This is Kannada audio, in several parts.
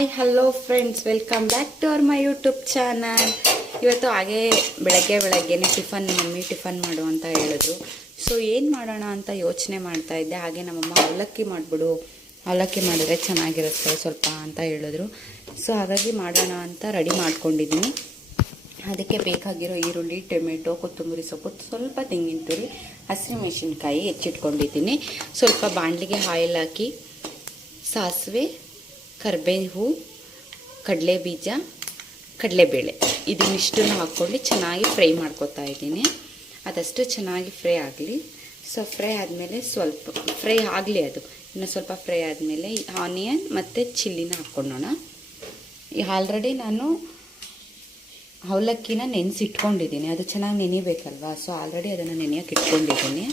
Hi hello friends welcome back to our my YouTube channel ಇವತ್ತು ಹಾಗೆ ಬೆಳಗ್ಗೆ ಬೆಳಗ್ಗೆನೆ ಟಿಫನ್, ಮಮ್ಮಿ ಟಿಫನ್ ಮಾಡು ಅಂತ ಹೇಳಿದ್ರು. ಸೊ ಏನು ಮಾಡೋಣ ಅಂತ ಯೋಚನೆ ಮಾಡ್ತಾ ಇದ್ದೆ. ಹಾಗೆ ನಮ್ಮಮ್ಮ ಅವಲಕ್ಕಿ ಮಾಡಿಬಿಡು, ಅವಲಕ್ಕಿ ಮಾಡಿದ್ರೆ ಚೆನ್ನಾಗಿರುತ್ತೆ ಸ್ವಲ್ಪ ಅಂತ ಹೇಳಿದ್ರು. ಸೊ ಹಾಗಾಗಿ ಮಾಡೋಣ ಅಂತ ರೆಡಿ ಮಾಡ್ಕೊಂಡಿದ್ದೀನಿ. ಅದಕ್ಕೆ ಬೇಕಾಗಿರೋ ಈರುಳ್ಳಿ, ಟೊಮೆಟೊ, ಕೊತ್ತಂಬರಿ ಸೊಪ್ಪು, ಸ್ವಲ್ಪ ತೆಂಗಿನ ತುರಿ, ಹಸಿರು ಮೆಣಸಿನ್ಕಾಯಿ ಹೆಚ್ಚಿಟ್ಕೊಂಡಿದ್ದೀನಿ. ಸ್ವಲ್ಪ ಬಾಣಲಿಗೆ ಆಯಿಲ್ ಹಾಕಿ, ಸಾಸಿವೆ ಕರಿಬೇವು ಕಡಲೆ ಬೀಜ ಕಡಲೆಬೇಳೆ ಇದನ್ನಿಷ್ಟನ್ನು ಹಾಕ್ಕೊಂಡು ಚೆನ್ನಾಗಿ ಫ್ರೈ ಮಾಡ್ಕೊತಾ ಇದ್ದೀನಿ. ಅದಷ್ಟು ಚೆನ್ನಾಗಿ ಫ್ರೈ ಆಗಲಿ. ಸೊ ಫ್ರೈ ಆದಮೇಲೆ ಸ್ವಲ್ಪ, ಫ್ರೈ ಆಗಲಿ ಅದು. ಇನ್ನು ಸ್ವಲ್ಪ ಫ್ರೈ ಆದಮೇಲೆ ಆನಿಯನ್ ಮತ್ತು ಚಿಲ್ಲಿನ ಹಾಕ್ಕೊಳ್ಳೋಣ ಆಲ್ರೆಡಿ ನಾನು ಅವಲಕ್ಕಿನ ನೆನೆಸಿಟ್ಕೊಂಡಿದ್ದೀನಿ. ಅದು ಚೆನ್ನಾಗಿ ನೆನಿಬೇಕಲ್ವಾ? ಸೊ ಆಲ್ರೆಡಿ ಅದನ್ನು ನೆನೆಯೋಕೆ ಇಟ್ಕೊಂಡಿದ್ದೀನಿ.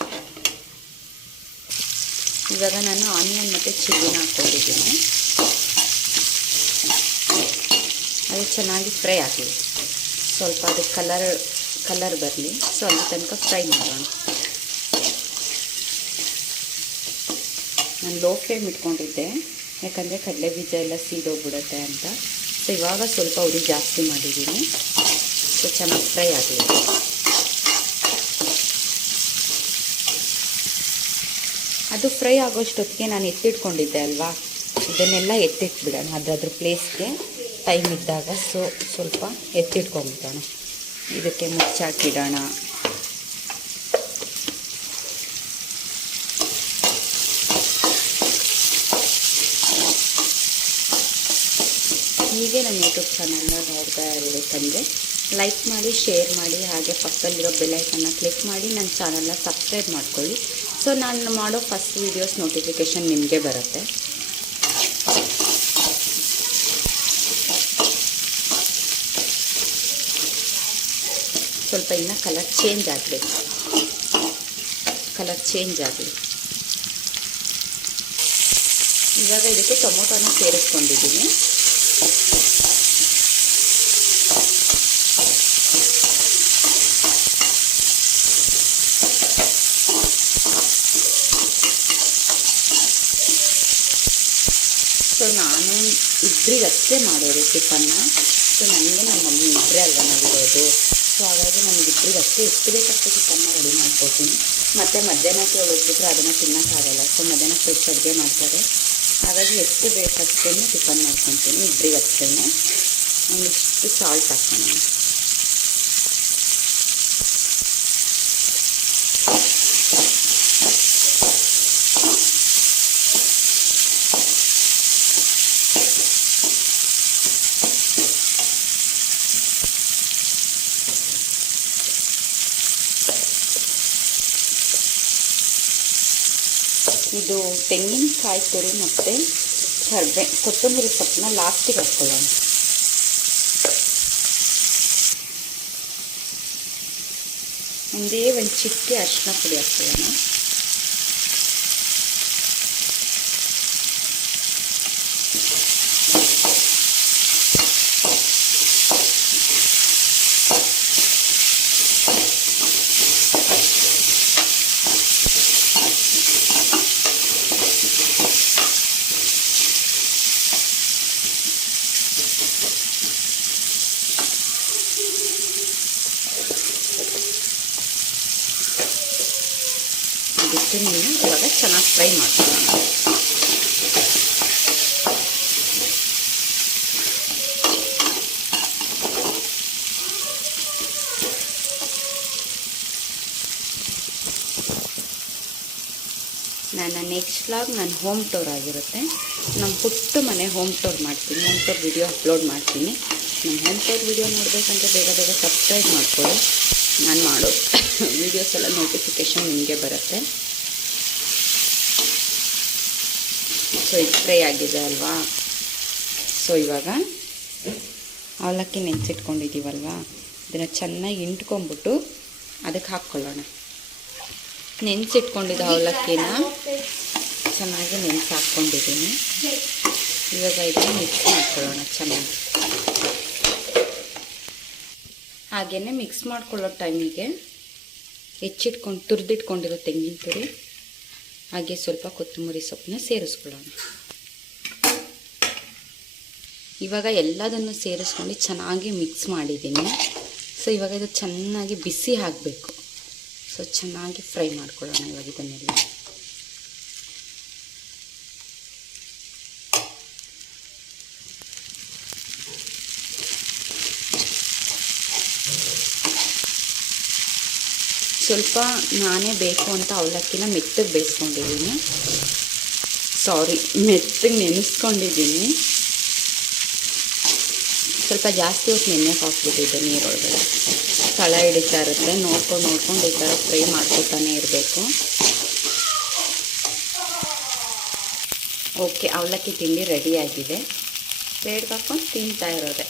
ಇವಾಗ ನಾನು ಆನಿಯನ್ ಮತ್ತು ಚಿಲ್ಲಿನ ಹಾಕ್ಕೊಂಡಿದ್ದೀನಿ ಅದು ಚೆನ್ನಾಗಿ ಫ್ರೈ ಹಾಕಿ ಸ್ವಲ್ಪ ಅದು ಕಲರ್ ಕಲರ್ ಬರಲಿ. ಸೊ ಅಲ್ಲಿ ತನಕ ಫ್ರೈ ಮಾಡೋಣ. ನಾನು ಲೋ ಫ್ಲೇಮ್ ಇಟ್ಕೊಂಡಿದ್ದೆ. ಯಾಕಂದರೆ ಕಡಲೆ ಬೀಜ ಎಲ್ಲ ಸೀದೋಗ್ಬಿಡುತ್ತೆ ಅಂತ. ಸೊ, ಇವಾಗ ಸ್ವಲ್ಪ ಉರಿ ಜಾಸ್ತಿ ಮಾಡಿದ್ದೀನಿ. ಸೊ, ಚೆನ್ನಾಗಿ ಫ್ರೈ ಆಗಲಿ. ಅದು ಫ್ರೈ ಆಗೋಷ್ಟೊತ್ತಿಗೆ ನಾನು ಎತ್ತಿಟ್ಕೊಂಡಿದ್ದೆ ಅಲ್ವಾ? ಇದನ್ನೆಲ್ಲ ಎತ್ತಿಟ್ಬಿಡೋಣ ಅದ್ರ ಪ್ಲೇಸ್ಗೆ ಟೈಮ್ ಇದ್ದಾಗ ಸೊ, ಸ್ವಲ್ಪ ಎತ್ತಿಟ್ಕೊಂಬಿಡೋಣ. ಇದಕ್ಕೆ ಮುಚ್ಚಾಕಿಡೋಣ. ಹೀಗೆ ನಮ್ಮ ಯೂಟ್ಯೂಬ್ ಚಾನಲ್ನ ನೋಡ್ತಾ ಇರಬೇಕಂದ್ರೆ ಲೈಕ್ ಮಾಡಿ ಶೇರ್ ಮಾಡಿ, ಹಾಗೆ ಪಕ್ಕದಲ್ಲಿರೋ ಬೆಲ್ಲೈಕನ್ನ ಕ್ಲಿಕ್ ಮಾಡಿ, ನನ್ನ ಚಾನಲ್ನ ಸಬ್ಸ್ಕ್ರೈಬ್ ಮಾಡ್ಕೊಳ್ಳಿ. ಸೊ ನಾನು ಮಾಡೋ ಫಸ್ಟ್ ವೀಡಿಯೋಸ್ ನೋಟಿಫಿಕೇಷನ್ ನಿಮಗೆ ಬರುತ್ತೆ. ಸ್ವಲ್ಪ ಇನ್ನು ಕಲರ್ ಚೇಂಜ್ ಆಗಬೇಕು. ಕಲರ್ ಚೇಂಜ್ ಆಗಲಿ ಇವಾಗ ಇದಕ್ಕೆ ಟೊಮೊಟೊನ ಸೇರಿಸ್ಕೊಂಡಿದ್ದೀನಿ. ಸೊ ನಾನು ಇಬ್ಬರಿಗಷ್ಟೇ ಮಾಡೋದು ಟಿಫನ್ನ. ಸೊ ನನಗೆ ನಮ್ಮ ಮಮ್ಮಿ ಇಬ್ಬರೇ ಅಲ್ವ ನಾವಿರೋದು. ಸೊ ಹಾಗಾಗಿ ನಮಗೆ ಇಬ್ಬರಿಗೆ ಅಷ್ಟೇ ಎಷ್ಟು ಬೇಕಷ್ಟು ಚಿಕನ್ನ ರೆಡಿ ಮಾಡ್ಕೊತೀನಿ ಮತ್ತು ಮಧ್ಯಾಹ್ನಕ್ಕೆ ಒಳಗಿದ್ರೆ ಅದನ್ನು ತಿನ್ನೋಕ್ಕಾಗಲ್ಲ ಸೊ ಮಧ್ಯಾಹ್ನ ಫ್ರೆಶ್ ಅಡುಗೆ ಮಾಡ್ತಾರೆ. ಹಾಗಾಗಿ ಎಷ್ಟು ಬೇಕಷ್ಟೇ ಟಿಫನ್ ಮಾಡ್ಕೊತೀನಿ ಇಬ್ಬರಿಗಷ್ಟೇ ಒಂದಿಷ್ಟು ಸಾಲ್ಟ್ ಹಾಕೋಣ ಇದು ತೆಂಗಿನಕಾಯಿ ತುರಿ ಮತ್ತು ಕರ್ಬೆ, ಕೊತ್ತಂಬರಿ ಸೊಪ್ಪನ್ನ ಲಾಸ್ಟಿಗೆ ಹಾಕ್ಕೊಳ್ಳೋಣ. ಒಂದೇ ಒಂದು ಚಿಟಿಕೆ ಅರಿಶಿನ ಪುಡಿ ಹಾಕ್ಕೊಳ್ಳೋಣ. ಇದಿಷ್ಟನ್ನು ಇವಾಗ ಚೆನ್ನಾಗಿ ಫ್ರೈ ಮಾಡ್ತೀನಿ. ನನ್ನ ನೆಕ್ಸ್ಟ್ ವ್ಲಾಗ್ ನಾನು ಹೋಮ್ ಟೂರ್ ಆಗಿರುತ್ತೆ. ನಮ್ಮ ಪುಟ್ಟ ಮನೆ ಹೋಮ್ ಟೂರ್ ಮಾಡ್ತೀನಿ. ಹೋಮ್ ಟೂರ್ ವಿಡಿಯೋ ಅಪ್ಲೋಡ್ ಮಾಡ್ತೀನಿ. ನಮ್ಮ ಹೋಮ್ ಟೂರ್ ವಿಡಿಯೋ ನೋಡಬೇಕಂದ್ರೆ ಬೇಗ ಬೇಗ ಸಬ್ಸ್ಕ್ರೈಬ್ ಮಾಡ್ಕೊಳ್ಳಿ. ನಾನು ಮಾಡೋ ವೀಡಿಯೋಸ್ ಎಲ್ಲ ನೋಟಿಫಿಕೇಷನ್ ನಿಮಗೆ ಬರುತ್ತೆ. ಸೊ ಫ್ರೈ ಆಗಿದೆ ಅಲ್ವಾ? ಸೊ ಇವಾಗ ಅವಲಕ್ಕಿ ನೆನೆಸಿಟ್ಕೊಂಡಿದ್ದೀವಲ್ವ? ಇದನ್ನು ಚೆನ್ನಾಗಿ ಇಂಟ್ಕೊಂಬಿಟ್ಟು ಅದಕ್ಕೆ ಹಾಕ್ಕೊಳ್ಳೋಣ. ನೆನೆಸಿಟ್ಕೊಂಡಿದ್ದ ಅವಲಕ್ಕಿನ ಚೆನ್ನಾಗಿ ನೆನೆಸಿ ಹಾಕ್ಕೊಂಡಿದ್ದೀನಿ ಇವಾಗ ಇದನ್ನು ಮಿಕ್ಸ್ ಮಾಡ್ಕೊಳ್ಳೋಣ ಚೆನ್ನಾಗಿ. ಹಾಗೆಯೇ ಮಿಕ್ಸ್ ಮಾಡ್ಕೊಳ್ಳೋ ಟೈಮಿಗೆ ಹೆಚ್ಚಿಟ್ಕೊಂಡು, ತುರಿದಿಟ್ಕೊಂಡಿರೋ ತೆಂಗಿನ ತುರಿ ಹಾಗೆ ಸ್ವಲ್ಪ ಕೊತ್ತಂಬರಿ ಸೊಪ್ಪನ್ನ ಸೇರಿಸ್ಕೊಳ್ಳೋಣ. ಇವಾಗ ಎಲ್ಲದನ್ನು ಸೇರಿಸ್ಕೊಂಡು ಚೆನ್ನಾಗಿ ಮಿಕ್ಸ್ ಮಾಡಿದ್ದೀನಿ. ಸೊ ಇವಾಗ ಇದು ಚೆನ್ನಾಗಿ ಬಿಸಿ ಹಾಕಬೇಕು ಸೊ ಚೆನ್ನಾಗಿ ಫ್ರೈ ಮಾಡ್ಕೊಳ್ಳೋಣ ಇವಾಗ ಇದನ್ನೆಲ್ಲ. ಸ್ವಲ್ಪ ನಾನೇ ಬೇಕು ಅಂತ ಅವಲಕ್ಕಿನ ಮೆತ್ತಗೆ ಬೇಯಿಸ್ಕೊಂಡಿದ್ದೀನಿ. ಸಾರಿ ಮೆತ್ತಗೆ ನೆನೆಸ್ಕೊಂಡಿದ್ದೀನಿ. ಸ್ವಲ್ಪ ಜಾಸ್ತಿ ಹೊತ್ತು ನೆನೆ ಹಾಕ್ಬಿಟ್ಟಿದ್ದೆ ನೀರೊಳಗಡೆ. ತಳ ಹಿಡಿತಾ ಇರುತ್ತೆ, ನೋಡ್ಕೊಂಡು ನೋಡ್ಕೊಂಡು ಈ ಥರ ಫ್ರೈ ಮಾಡ್ಕೊತಾನೆ ಇರಬೇಕು. ಓಕೆ ಅವಲಕ್ಕಿ ತಿಂಡಿ ರೆಡಿಯಾಗಿದೆ ಪ್ಲೇಟ್ಗೆ ತಿಂತಾ ಇರೋದೆ.